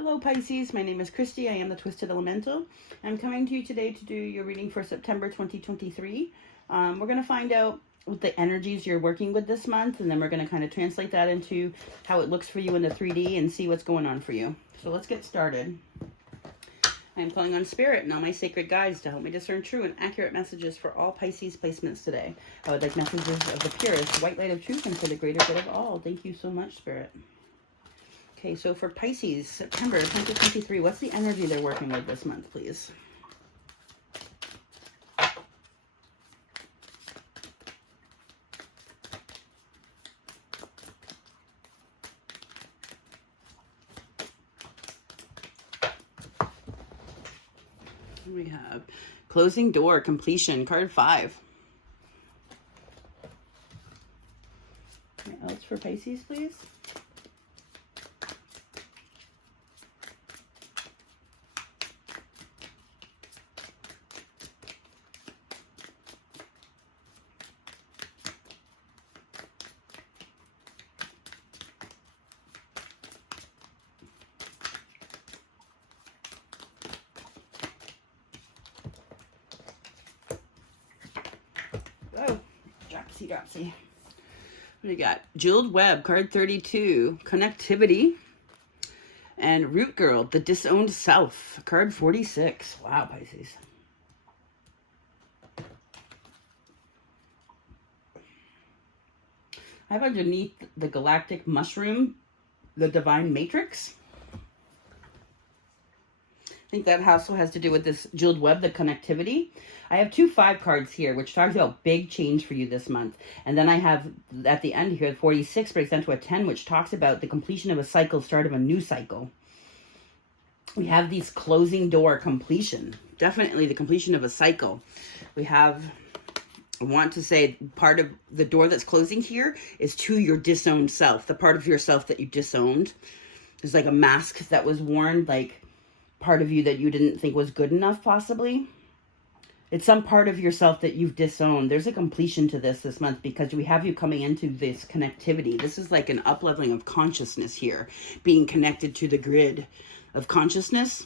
Hello Pisces, my name is Kristi. I am the Twisted Elemental. I'm coming to you today to do your reading for September 2023. We're going to find out what the energies you're working with this month, and then we're going to kind of translate that into how it looks for you in the 3D and see what's going on for you. So let's get started. I'm calling on Spirit and all my sacred guides to help me discern true and accurate messages for all Pisces placements today. I would like messages of the purest white light of truth and for the greater good of all. Thank you so much, Spirit. Okay, so for Pisces, September 2023, what's the energy they're working with this month, please? We have closing door, completion, card 5. What else for Pisces, please? Oh, dropsy. What do you got? Jeweled Web, card 32, connectivity. And Root Girl, the disowned self, card 46. Wow, Pisces. I have underneath the galactic mushroom, the divine matrix. I think that also has to do with this jeweled web, the connectivity. I have 2 5 cards here, which talks about big change for you this month. And then I have, at the end here, 46 breaks down to a 10, which talks about the completion of a cycle, start of a new cycle. We have these closing door completion. Definitely the completion of a cycle. We have, I want to say, part of the door that's closing here is to your disowned self. The part of yourself that you disowned. There's like a mask that was worn, like part of you that you didn't think was good enough, possibly. It's some part of yourself that you've disowned. There's a completion to this month because we have you coming into this connectivity. This is like an up-leveling of consciousness here, being connected to the grid of consciousness.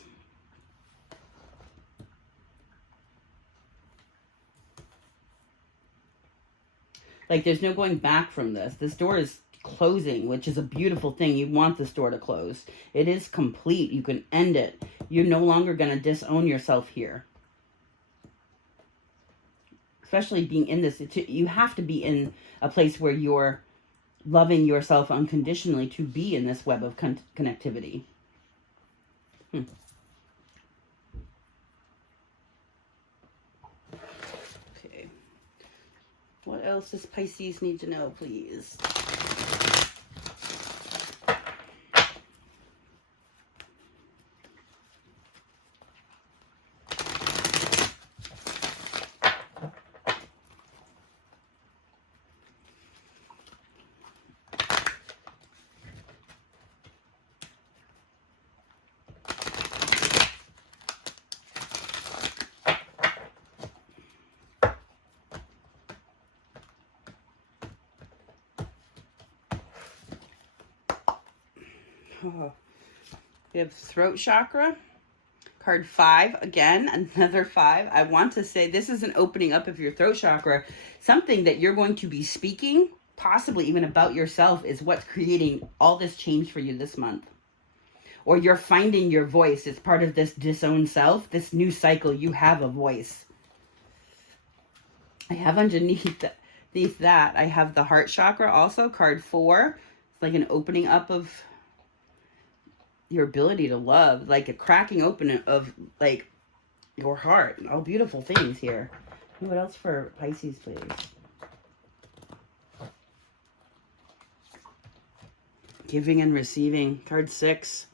Like there's no going back from this. This door is closing, which is a beautiful thing. You want this door to close. It is complete. You can end it. You're no longer going to disown yourself here. Especially being in this, you have to be in a place where you're loving yourself unconditionally to be in this web of connectivity. Okay. What else does Pisces need to know, please? Oh, we have throat chakra, card 5, again, another 5. I want to say this is an opening up of your throat chakra. Something that you're going to be speaking, possibly even about yourself, is what's creating all this change for you this month. Or you're finding your voice. It's part of this disowned self, this new cycle. You have a voice. I have underneath that, I have the heart chakra also, card 4. It's like an opening up of your ability to love, like a cracking open of like your heart. All beautiful things here. What else for Pisces, please? Giving and receiving, card 6.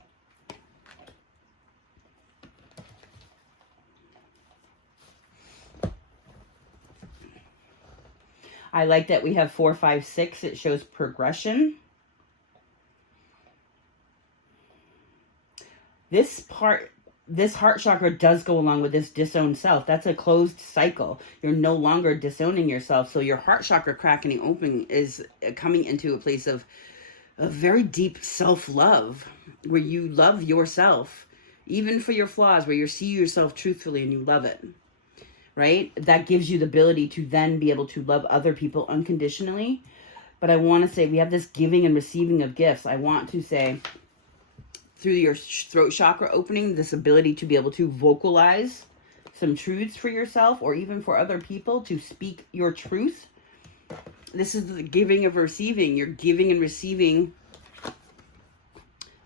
I like that we have 4, 5, 6. It shows progression. This heart chakra does go along with this disowned self. That's a closed cycle. You're no longer disowning yourself. So your heart chakra cracking open is coming into a place of a very deep self-love, where you love yourself, even for your flaws, where you see yourself truthfully and you love it, right? That gives you the ability to then be able to love other people unconditionally. But I want to say we have this giving and receiving of gifts. I want to say through your throat chakra opening, this ability to be able to vocalize some truths for yourself or even for other people, to speak your truth. This is the giving of receiving. You're giving and receiving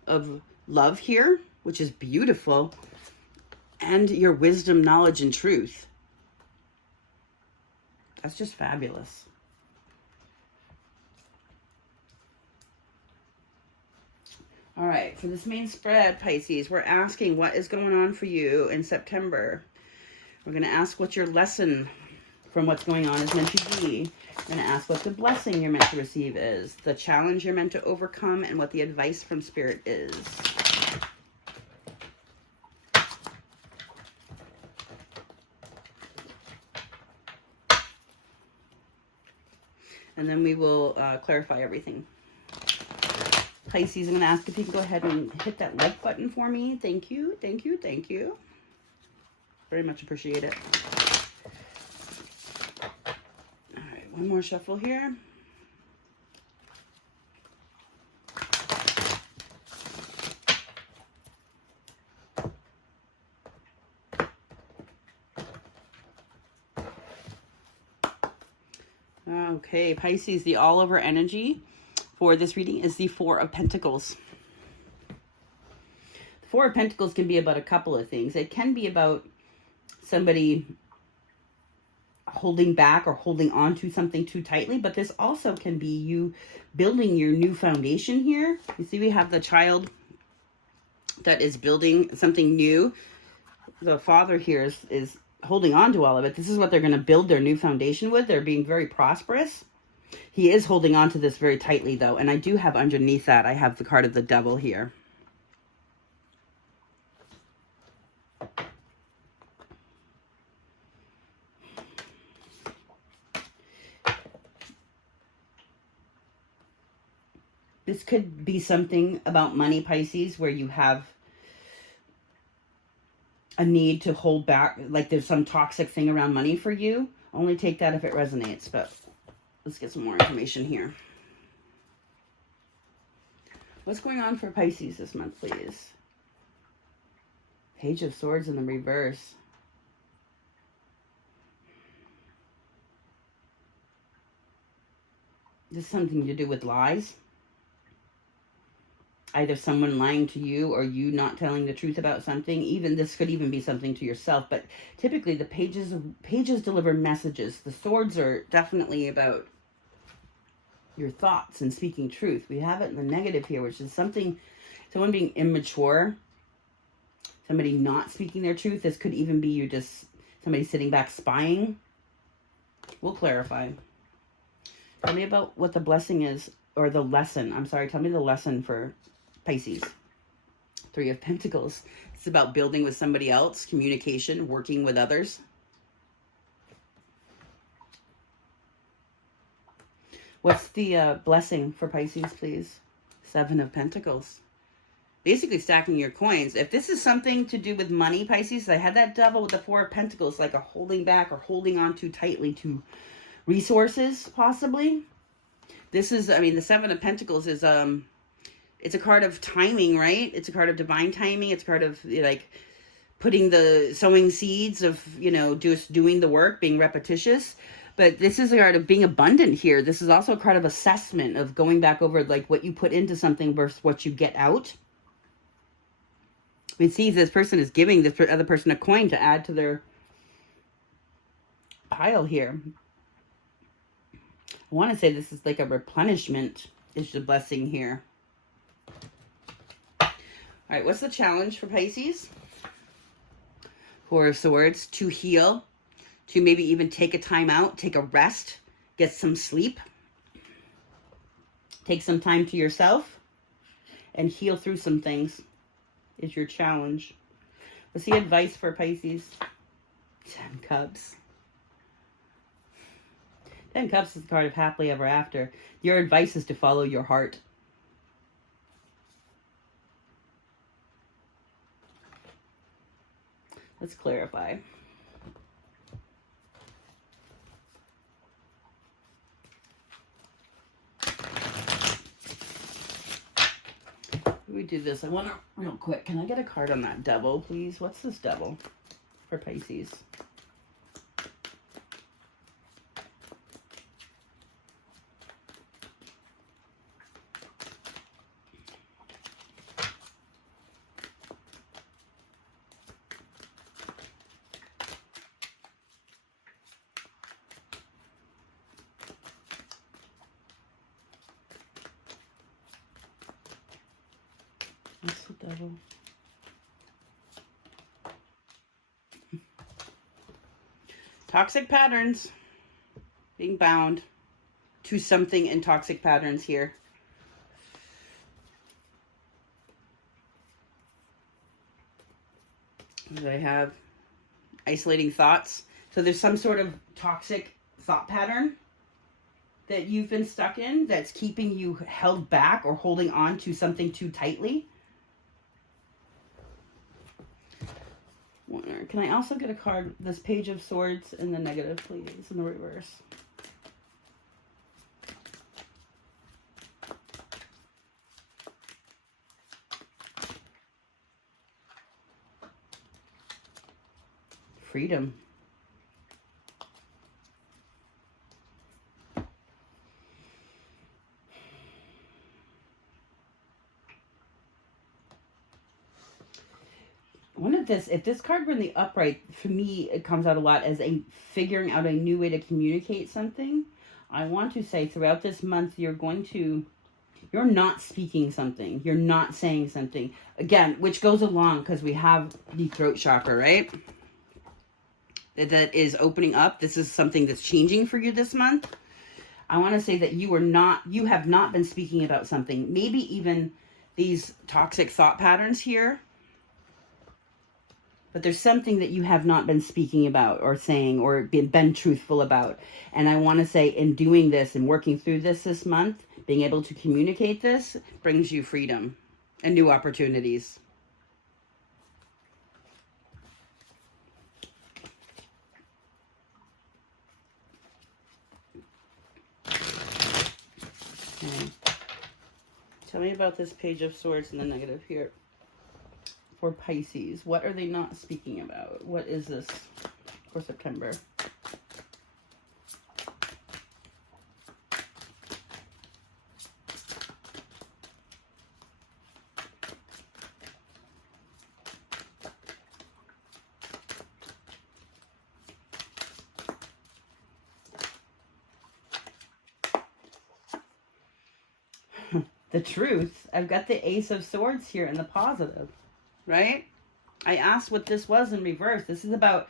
of love here, which is beautiful, and your wisdom, knowledge, and truth. That's just fabulous. All right, for this main spread, Pisces, we're asking what is going on for you in September. We're going to ask what your lesson from what's going on is meant to be. We're going to ask what the blessing you're meant to receive is, the challenge you're meant to overcome, and what the advice from Spirit is. And then we will clarify everything. Pisces, I'm going to ask if you can go ahead and hit that like button for me. Thank you, thank you, thank you. Very much appreciate it. All right, one more shuffle here. Okay, Pisces, the all-over energy for this reading is the Four of Pentacles. The Four of Pentacles can be about a couple of things. It can be about somebody holding back or holding on to something too tightly, but this also can be you building your new foundation here. You see we have the child that is building something new. The father here is holding on to all of it. This is what they're going to build their new foundation with. They're being very prosperous. He is holding on to this very tightly, though. And I do have underneath that, I have the card of the Devil here. This could be something about money, Pisces, where you have a need to hold back, like there's some toxic thing around money for you. Only take that if it resonates, but let's get some more information here. What's going on for Pisces this month, please? Page of Swords in the reverse. This is something to do with lies. Either someone lying to you or you not telling the truth about something. Even this could even be something to yourself. But typically the pages deliver messages. The swords are definitely about your thoughts and speaking truth. We have it in the negative here, which is someone being immature. Somebody not speaking their truth. This could even be you just somebody sitting back spying. We'll clarify. Tell me about what the blessing is, or the lesson. I'm sorry, tell me the lesson for Pisces. Three of Pentacles. It's about building with somebody else, communication, working with others. What's the blessing for Pisces, please? Seven of Pentacles. Basically stacking your coins. If this is something to do with money, Pisces, I had that Devil with the Four of Pentacles, like a holding back or holding on too tightly to resources, possibly. This is, I mean, the Seven of Pentacles is, it's a card of timing, right? It's a card of divine timing. It's a card of, like, sowing seeds of, just doing the work, being repetitious. But this is a card of being abundant here. This is also a card of assessment, of going back over, like, what you put into something versus what you get out. We see this person is giving this other person a coin to add to their pile here. I want to say this is like a replenishment is the blessing here. All right, what's the challenge for Pisces? Four of Swords, to heal, to maybe even take a time out, take a rest, get some sleep. Take some time to yourself and heal through some things is your challenge. What's the advice for Pisces? 10 Cups. 10 Cups is the card of happily ever after. Your advice is to follow your heart. Let's clarify. We do this. I want to, real quick, can I get a card on that devil, please? What's this devil for Pisces? What's the devil? Toxic patterns. Being bound to something in toxic patterns here. They have isolating thoughts. So there's some sort of toxic thought pattern that you've been stuck in that's keeping you held back or holding on to something too tightly. Can I also get a card, this Page of Swords in the negative, please, in the reverse? Freedom. If this card were in the upright, for me, it comes out a lot as a figuring out a new way to communicate something. I want to say throughout this month, you're not speaking something. You're not saying something. Again, which goes along because we have the throat chakra, right? That is opening up. This is something that's changing for you this month. I want to say that you have not been speaking about something. Maybe even these toxic thought patterns here. But there's something that you have not been speaking about or saying or been truthful about. And I want to say in doing this and working through this month, being able to communicate this brings you freedom and new opportunities. Okay. Tell me about this Page of Swords in the negative here. For Pisces, what are they not speaking about? What is this for September? The Truth. I've got the Ace of Swords here in the positive. Right? I asked what this was in reverse. The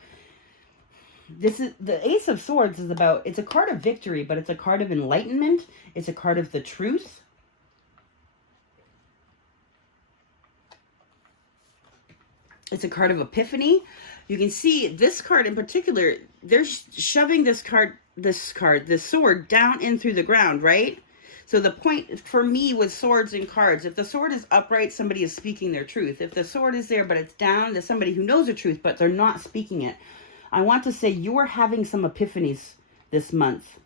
Ace of Swords is about, it's a card of victory, but it's a card of enlightenment. It's a card of the truth. It's a card of epiphany. You can see this card in particular, they're shoving this sword down in through the ground, right? So the point for me with swords and cards, if the sword is upright, somebody is speaking their truth. If the sword is there, but it's down, there's somebody who knows the truth, but they're not speaking it. I want to say you're having some epiphanies this month.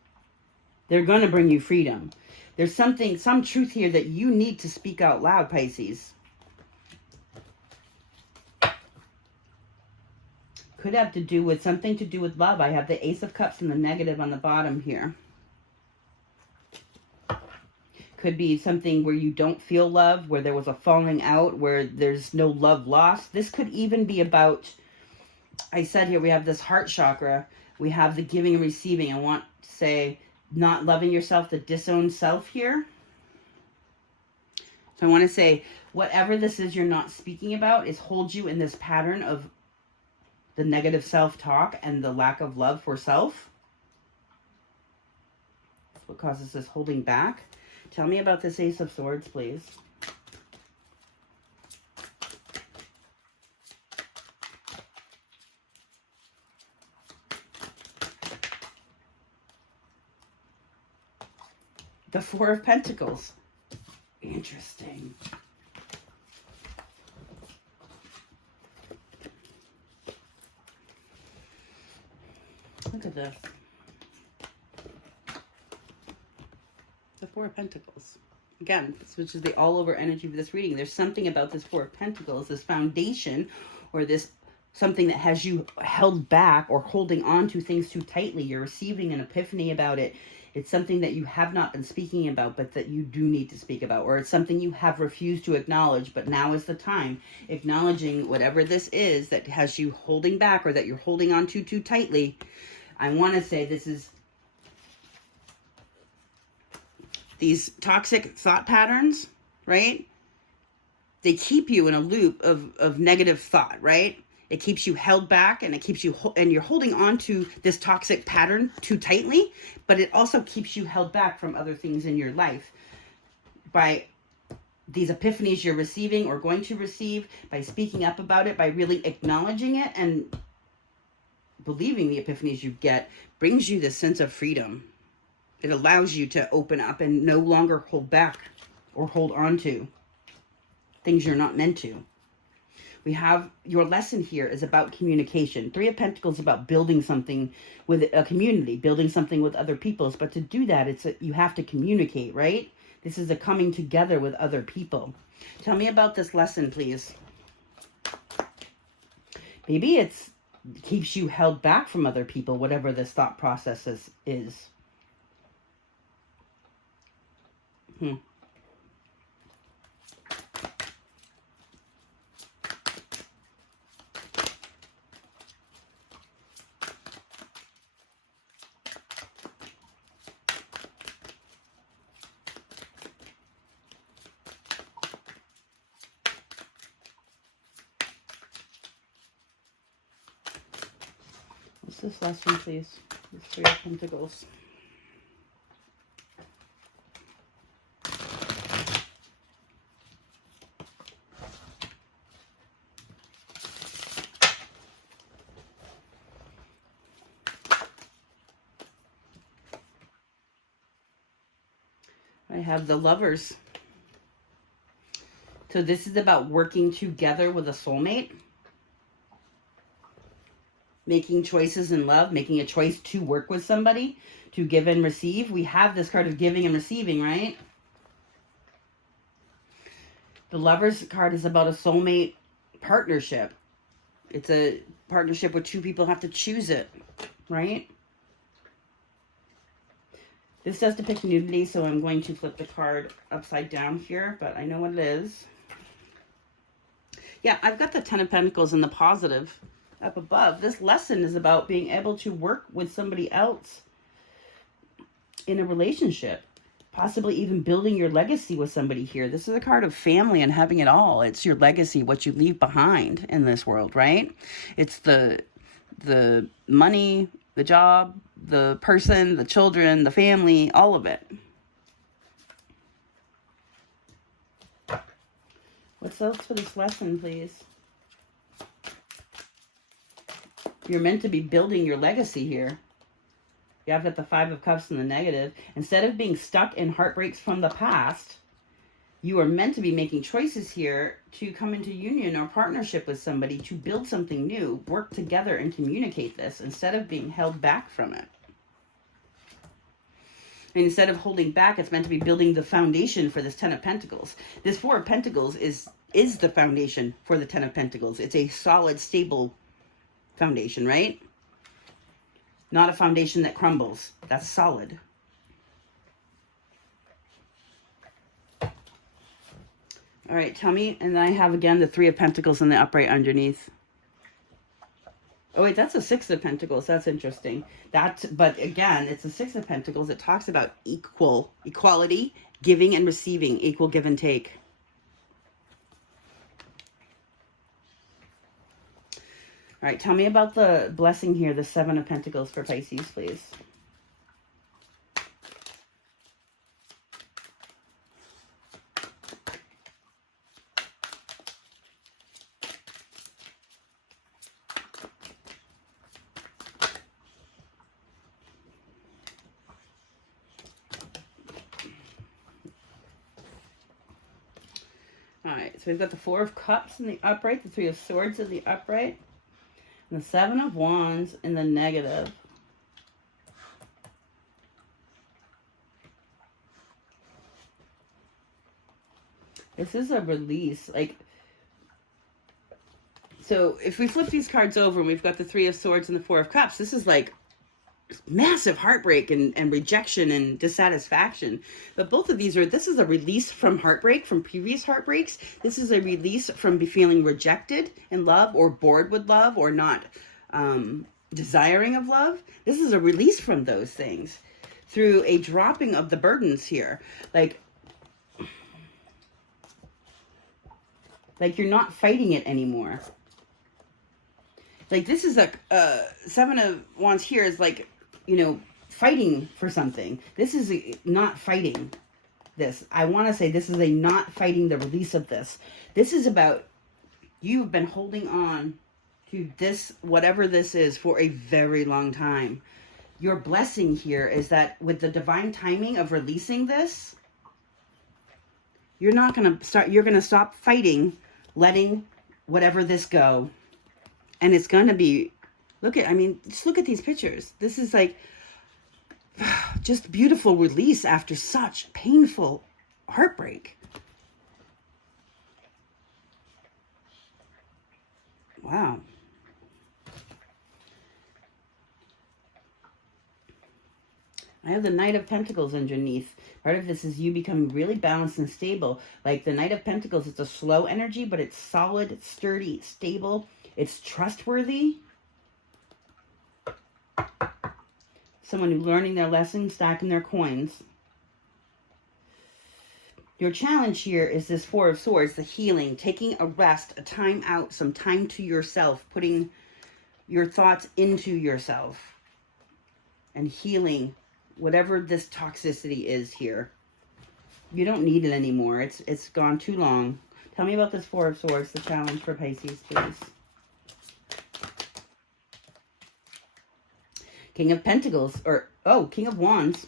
They're going to bring you freedom. There's some truth here that you need to speak out loud, Pisces. Could have to do with something to do with love. I have the Ace of Cups in the negative on the bottom here. Could be something where you don't feel love, where there was a falling out, where there's no love lost. This could even be about, I said here, we have this heart chakra. We have the giving and receiving. I want to say not loving yourself, the disowned self here. So I want to say whatever this is you're not speaking about is hold you in this pattern of the negative self-talk and the lack of love for self. That's what causes this holding back. Tell me about this Ace of Swords, please. The Four of Pentacles. Interesting. Look at this. The Four of Pentacles. Again, which is the all-over energy for this reading. There's something about this Four of Pentacles, this foundation, or this something that has you held back or holding on to things too tightly. You're receiving an epiphany about it. It's something that you have not been speaking about, but that you do need to speak about. Or it's something you have refused to acknowledge, but now is the time. Acknowledging whatever this is that has you holding back or that you're holding on to too tightly. I want to say this is these toxic thought patterns, right? They keep you in a loop of negative thought, right? It keeps you held back, and it keeps you, and you're holding on to this toxic pattern too tightly, but it also keeps you held back from other things in your life by these epiphanies you're receiving or going to receive, by speaking up about it, by really acknowledging it and believing the epiphanies you get brings you this sense of freedom. It allows you to open up and no longer hold back or hold on to things you're not meant to. We have your lesson here is about communication. Three of Pentacles about building something with a community, building something with other peoples. But to do that, you have to communicate, right? This is a coming together with other people. Tell me about this lesson, please. Maybe it keeps you held back from other people, whatever this thought process is. What's this lesson, please? This Three of Pentacles. I have the Lovers. So this is about working together with a soulmate. Making choices in love, making a choice to work with somebody, to give and receive. We have this card of giving and receiving, right? The Lovers card is about a soulmate partnership. It's a partnership where two people have to choose it, right? This does depict nudity, so I'm going to flip the card upside down here, but I know what it is. Yeah, I've got the Ten of Pentacles in the positive up above. This lesson is about being able to work with somebody else in a relationship, possibly even building your legacy with somebody here. This is a card of family and having it all. It's your legacy, what you leave behind in this world, right? It's the money, the job, the person, the children, the family, all of it. What's else for this lesson, please? You're meant to be building your legacy here. You have got the Five of Cups in the negative. Instead of being stuck in heartbreaks from the past, you are meant to be making choices here to come into union or partnership with somebody to build something new, work together and communicate this instead of being held back from it. And instead of holding back, it's meant to be building the foundation for this Ten of Pentacles. This Four of Pentacles is the foundation for the Ten of Pentacles. It's a solid, stable foundation, right? Not a foundation that crumbles. That's solid. All right, tell me. And then I have, again, the Three of Pentacles in the upright underneath. Oh, wait, that's a Six of Pentacles. That's interesting. But again, it's a Six of Pentacles. It talks about equality, giving and receiving, equal give and take. All right, tell me about the blessing here, the Seven of Pentacles for Pisces, please. All right, so we've got the Four of Cups in the upright, the Three of Swords in the upright, and the Seven of Wands in the negative. This is a release. Like, so if we flip these cards over and we've got the Three of Swords and the Four of Cups, this is like massive heartbreak and rejection and dissatisfaction. But both of these are, this is a release from heartbreak, from previous heartbreaks. This is a release from feeling rejected in love, or bored with love, or not desiring of love. This is a release from those things through a dropping of the burdens here. Like you're not fighting it anymore. Like, this is a Seven of Wands here is like, you know, fighting for something. This is not fighting this. I want to say this is a not fighting the release of this. This is about, you've been holding on to this, whatever this is, for a very long time. Your blessing here is that with the divine timing of releasing this, you're not going to start, you're going to stop fighting, letting whatever this go. And it's going to be, I mean, just look at these pictures. This is like just beautiful release after such painful heartbreak. Wow. I have the Knight of Pentacles underneath. Part of this is you becoming really balanced and stable. Like the Knight of Pentacles, it's a slow energy, but it's solid, it's sturdy, it's stable, it's trustworthy. Someone who's learning their lessons, stacking their coins. Your challenge here is this Four of Swords, the healing, taking a rest, a time out, some time to yourself, putting your thoughts into yourself and healing whatever this toxicity is here. You don't need it anymore. It's gone too long. Tell me about this Four of Swords, the challenge for Pisces, please. King of Pentacles, King of Wands.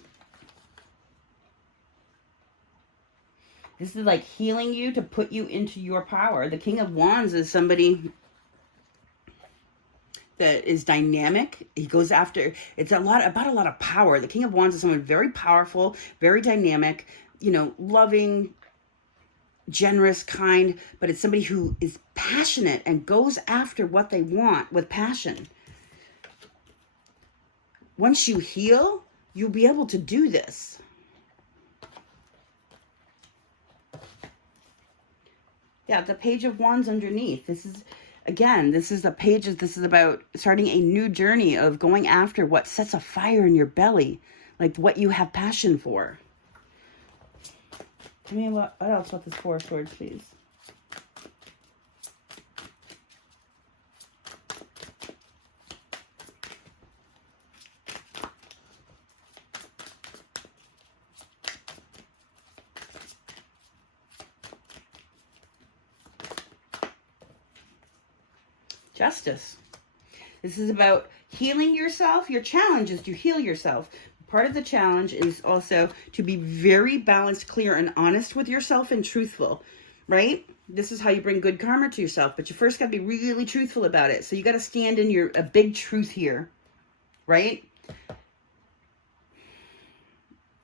This is like healing you to put you into your power. The King of Wands is somebody that is dynamic. He goes after, it's about a lot of power. The King of Wands is someone very powerful, very dynamic, you know, loving, generous, kind, but it's somebody who is passionate and goes after what they want with passion. Once you heal, you'll be able to do this. Yeah, the Page of Wands underneath. This is, again, this is about starting a new journey of going after what sets a fire in your belly, like what you have passion for. Tell me what else about this Four of Swords, please. Justice. This is about healing yourself. Your challenge is to heal yourself. Part of the challenge is also to be very balanced, clear, and honest with yourself and truthful, right? This is how you bring good karma to yourself, but you first got to be really truthful about it. So you got to stand in a big truth here, right?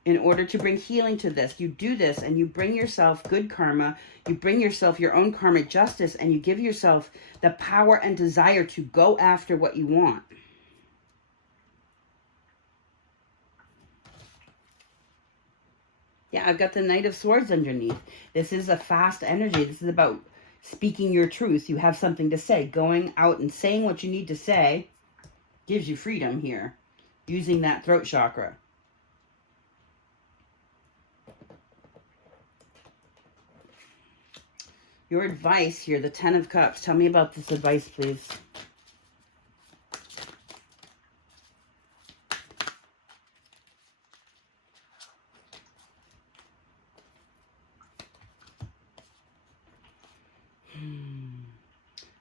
In order to bring healing to this, you do this and you bring yourself good karma, you bring yourself your own karmic justice, and you give yourself the power and desire to go after what you want. Yeah, I've got the Knight of Swords underneath. This is a fast energy. This is about speaking your truth. You have something to say. Going out and saying what you need to say gives you freedom here, using that throat chakra. Your advice here, the Ten of Cups. Tell me about this advice, please.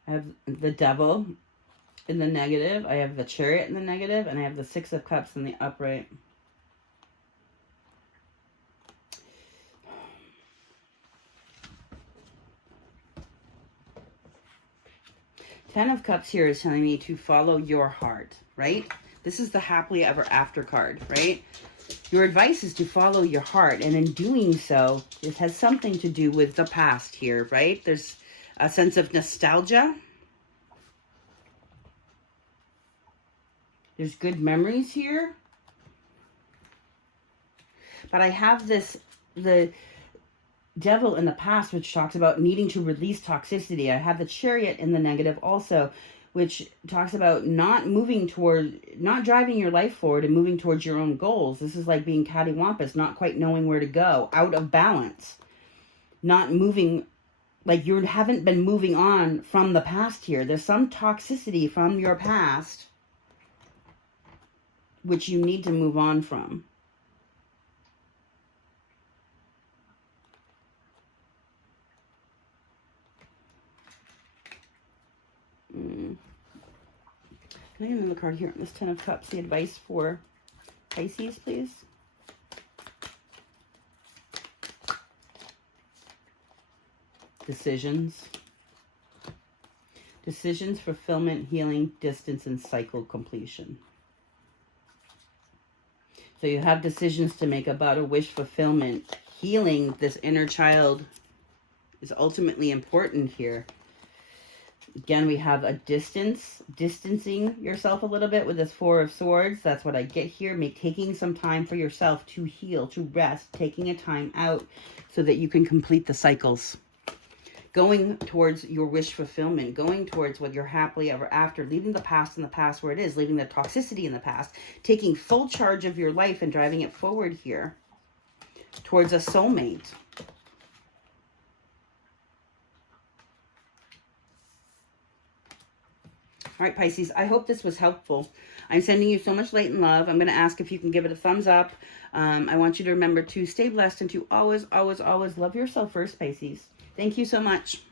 I have the Devil in the negative. I have the Chariot in the negative. And I have the Six of Cups in the upright. Ten of Cups here is telling me to follow your heart, right? This is the happily ever after card, right? Your advice is to follow your heart. And in doing so, this has something to do with the past here, right? There's a sense of nostalgia. There's good memories here. But I have this, the Devil in the past, which talks about needing to release toxicity. I have the Chariot in the negative also, which talks about not driving your life forward and moving towards your own goals. This is like being cattywampus, not quite knowing where to go, out of balance, not moving, like you haven't been moving on from the past here. There's some toxicity from your past which you need to move on from. Can I get another card here on this Ten of Cups? The advice for Pisces, please. Decisions. Decisions, fulfillment, healing, distance, and cycle completion. So you have decisions to make about a wish fulfillment. Healing this inner child is ultimately important here. Again, we have a distancing yourself a little bit with this Four of Swords. That's what I get here. Taking some time for yourself to heal, to rest, taking a time out so that you can complete the cycles. Going towards your wish fulfillment, going towards what you're happily ever after, leaving the past in the past where it is, leaving the toxicity in the past, taking full charge of your life and driving it forward here towards a soulmate. All right, Pisces, I hope this was helpful. I'm sending you so much light and love. I'm going to ask if you can give it a thumbs up. I want you to remember to stay blessed and to always, always, always love yourself first, Pisces. Thank you so much.